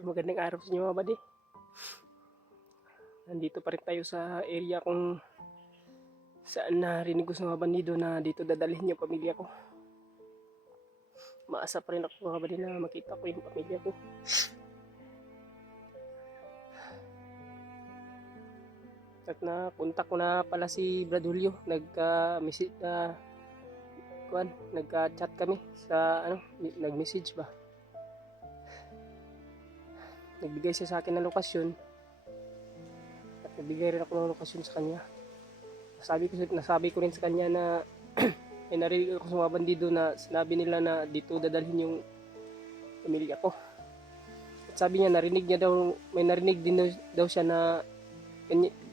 Magandang araw sa inyo mga buddy. Nandito pa rin tayo sa area kung saan narinig ko sa mga bandido na dito dadalhin yung pamilya ko. Maasa pa rin ako mga buddy na makita ko yung pamilya ko. At napunta ko na pala si Brad Julio. Nagka-chat kami sa nag-message ba. Nagbigay siya sa akin ng lokasyon. At nagbigay rin ako ng lokasyon sa kanya. Nasabi ko rin sa kanya na ay narinig ako sa mga bandido na sinabi nila na dito dadalhin yung pamilya ko. At sabi niya may narinig din daw siya na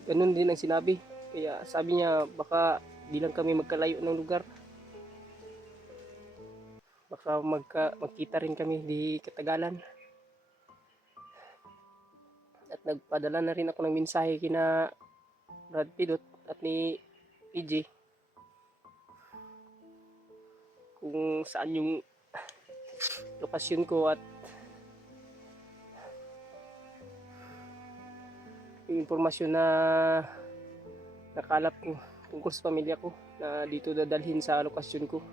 ganun din ang sinabi. Kaya sabi niya baka di lang kami magkalayo ng lugar. Baka magkita rin kami di katagalan. At nagpadala na rin ako ng mensahe kina Brad Pidot at ni PJ kung saan yung lokasyon ko at yung informasyon na nakalap ko tungkol sa pamilya ko na dito dadalhin sa lokasyon ko.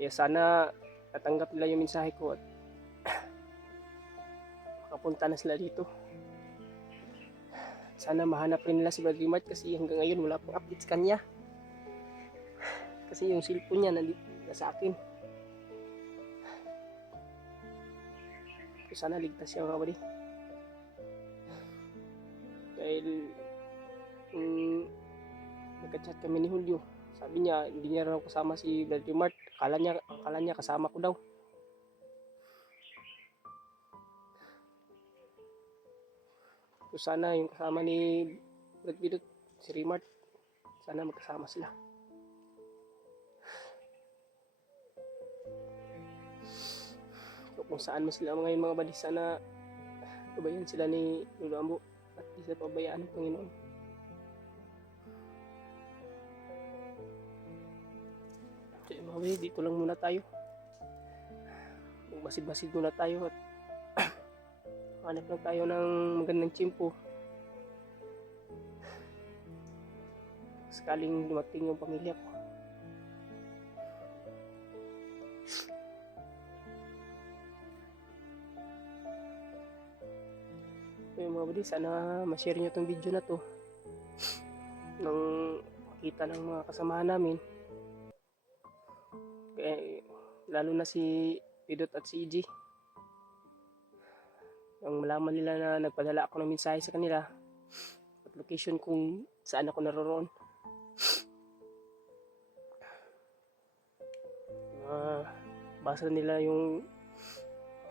Kaya sana natanggap nila yung mensahe ko at makapunta na sila dito. Sana mahanap rin nila si Brad Mart kasi hanggang ngayon wala pang update sa kanya. Kasi yung cellphone niya nandito sa akin. So sana ligtas siya mga buddy. Dahil nagka-chat kami ni Julio. Sabi niya hindi niya raw kasama si Brad Mart. Akala niya kasama ko daw. So sana yung kasama ni Brad Pidot, si Remart, sana magkasama sila. So kung saan mo sila ngayon mga buddy, sana pabayaan sila ni Lolo Ambo at di sila pabayaan ng Panginoon. So mga buddy, dito lang muna tayo. Magbasid-basid muna tayo at hanap lang tayo ng magandang tiyempo sakaling dumating yung pamilya ko. So mga buddy, sana ma-share nyo itong video na to nang makita ng mga kasamahan namin. Kaya, lalo na si Pidot at si EJ. Ang malaman nila na nagpadala ako ng mensahe sa kanila at location kung saan ako naroroon. Basa nila yung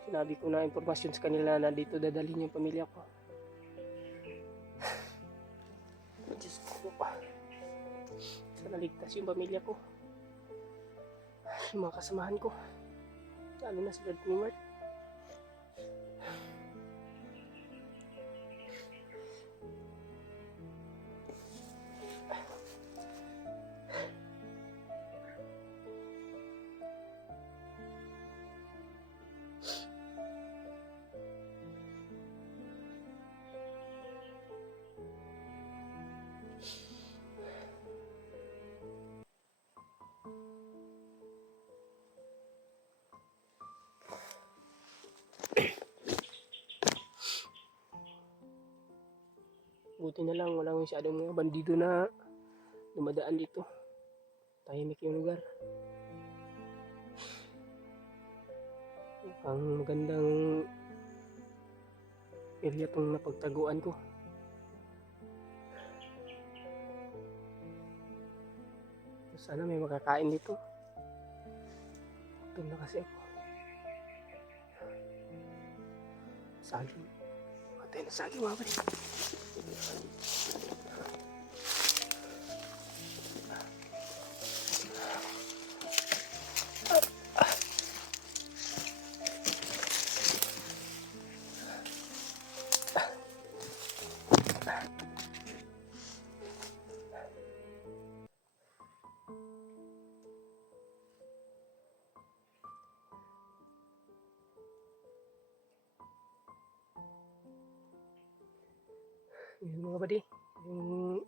sinabi ko na impormasyon sa kanila na dito dadalhin yung pamilya ko. Diyos ko pa. Sana ligtas yung pamilya ko. Yung mga kasamahan ko. Lalo na si Brad Mart. Buti na lang walang masyadong mga bandido na dumadaan dito. Tahimik yung lugar. Ang magandang area tong napagtaguan ko. Sana may makakain dito. Gutom na kasi ako. Saging. Patay na saging mga balik. Yung mga buddy, yung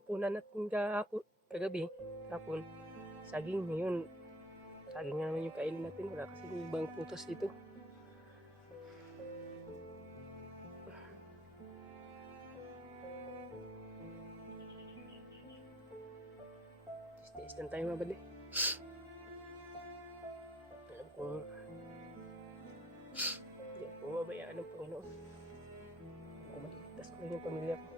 hapunan natin kagabi, hapon, saging ngayon. Saging na naman yung kainin natin, wala kasi yung ibang putas dito. Tiis lang tayo mga buddy. Alam ko, hindi ako mabayaan ng Panginoon. Alam ko maliligtas ko rin yung pamilya ko.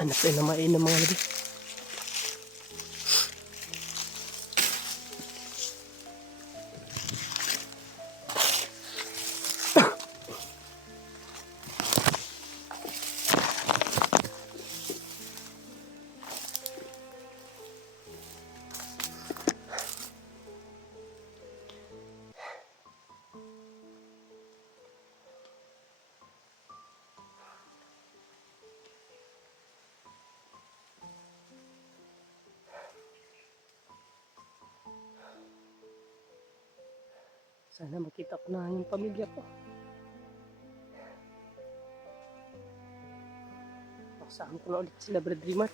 Anak tayo na mainam mga buddy. Sana makita ko na yung pamilya ko. Makasama ko na ulit sila Brad Rimat.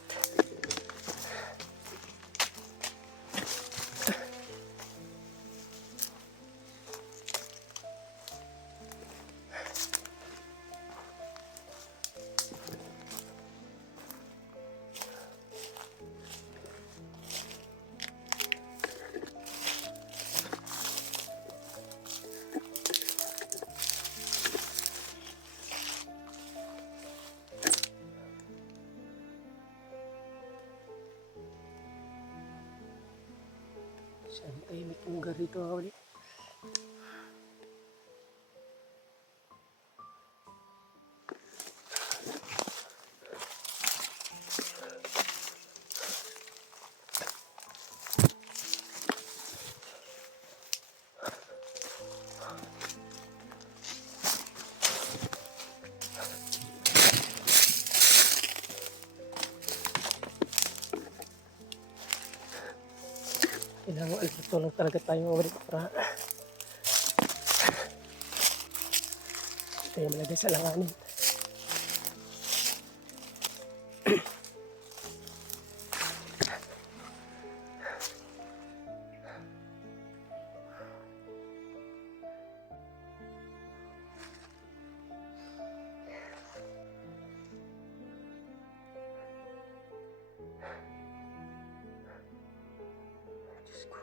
Sana tayo may lugar dito ulit. Kailangan alito lang talaga tayo ulit para tayo malagay sa langanin. Diyos ko.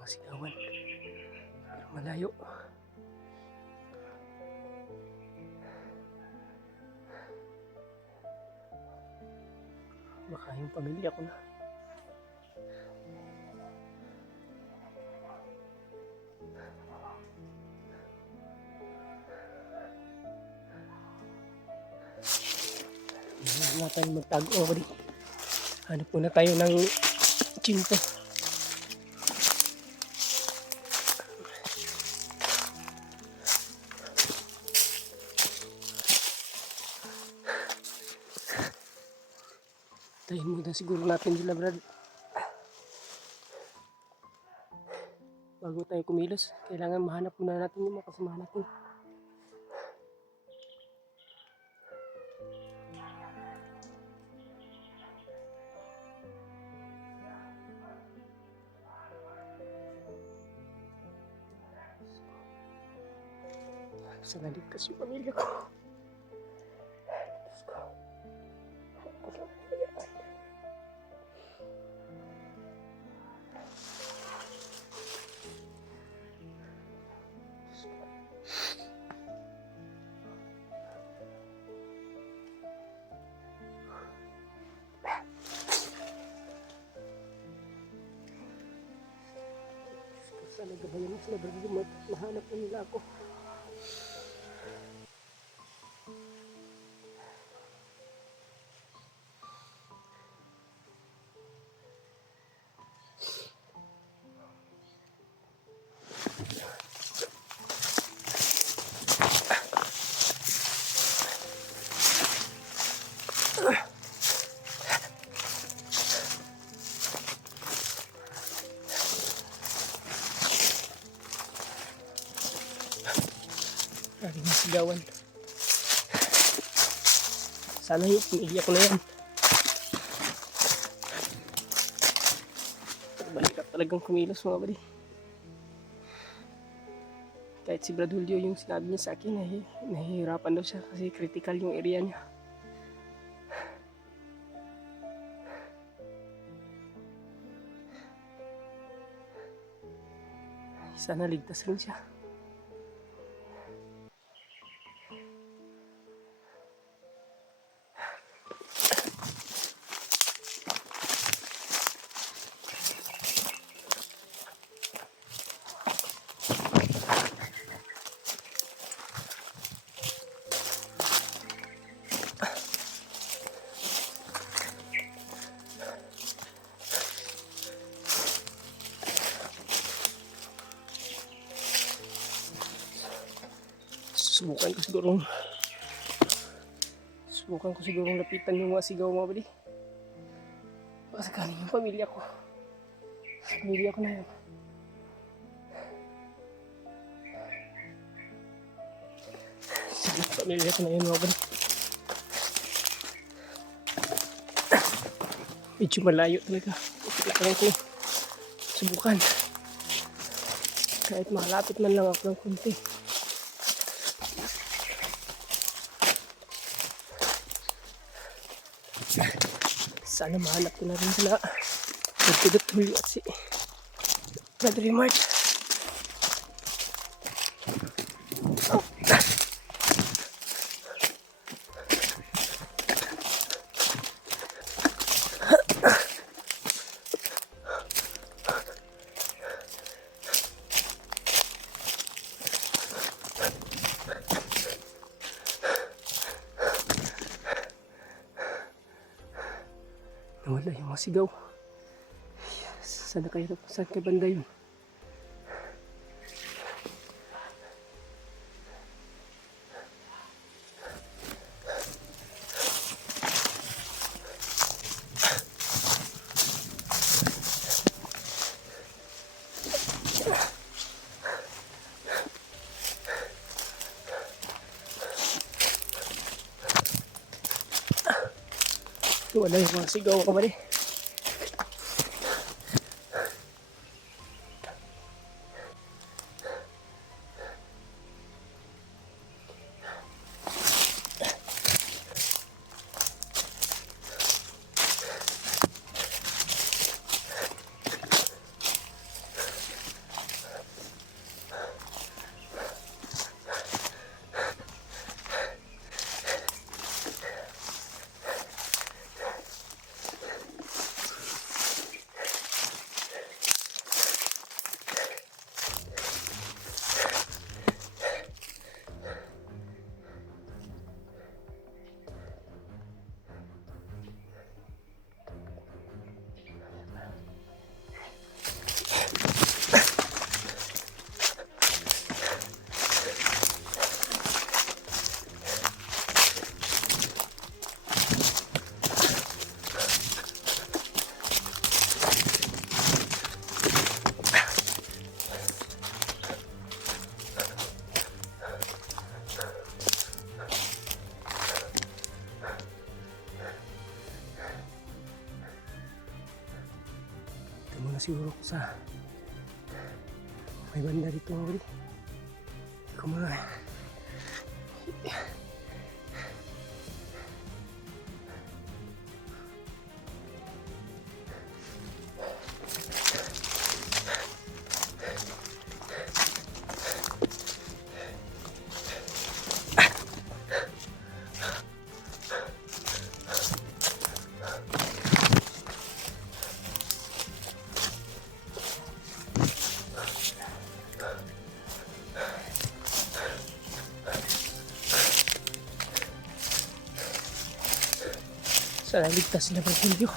Mga sigawan. Pero malayo. Baka yung pamilya ko na. Hindi na tayo magtago o buddy. Hanap muna tayo ng chinto. Tayo muna siguro natin sila Brad. Bago tayo kumilos, kailangan mahanap muna natin yung mga kasamahan natin. Sana ligtas yung pamilya ko. Diyos ko. Sana gabayan mo sila bago mahanap na nila ako. Laging masigawan. Sana yung pamilya ko na yan. Balikat talagang kumilos mga bali. Kahit si Brad Julio yung sinabi niya sa akin, nahihirapan daw siya kasi critical yung area niya. Sana ligtas rin siya. Subukan ko sigurong lapitan yung mga sigaw mga bali. Baka sakaling yung pamilya ko. Pamilya ko na yun. Sige, pamilya ko na yun mga bali. Medyo malayo talaga. Kailangan ko subukan. Kahit malapit man lang ako ng konti. Sana mahanap ko na rin sila. Brad Julio at si Brother Mark. Oh. Nawala yung mga sigaw. Saan kay banda yun? Wala yung mga sigaw ka ba rin? Siguro ko sa may banda dito mga bali. Hindi ko Sana ligtas sila Virgilio.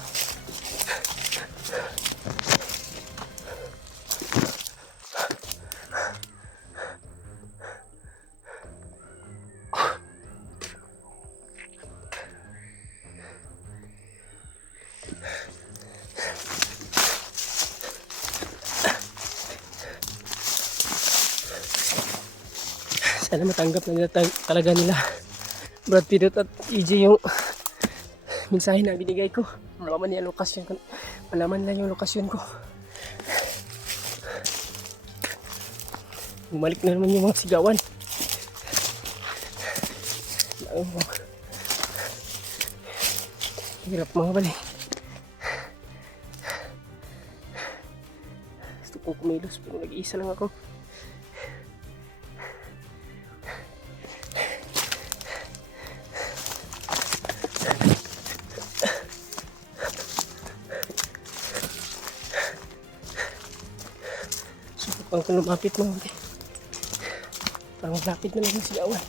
Sana matanggap na nila talaga nila Brad Pitt at EJ yung mensahe na binigay ko. Malaman niya ang lokasyon ko. Malaman nila yung lokasyon ko. Bumalik na naman yung mga sigawan. Hirap mga bali. Gusto kong kumilos pero nag-iisa lang ako. Pang lumapit mga ulit. Parang malapit na lang yung sigawan.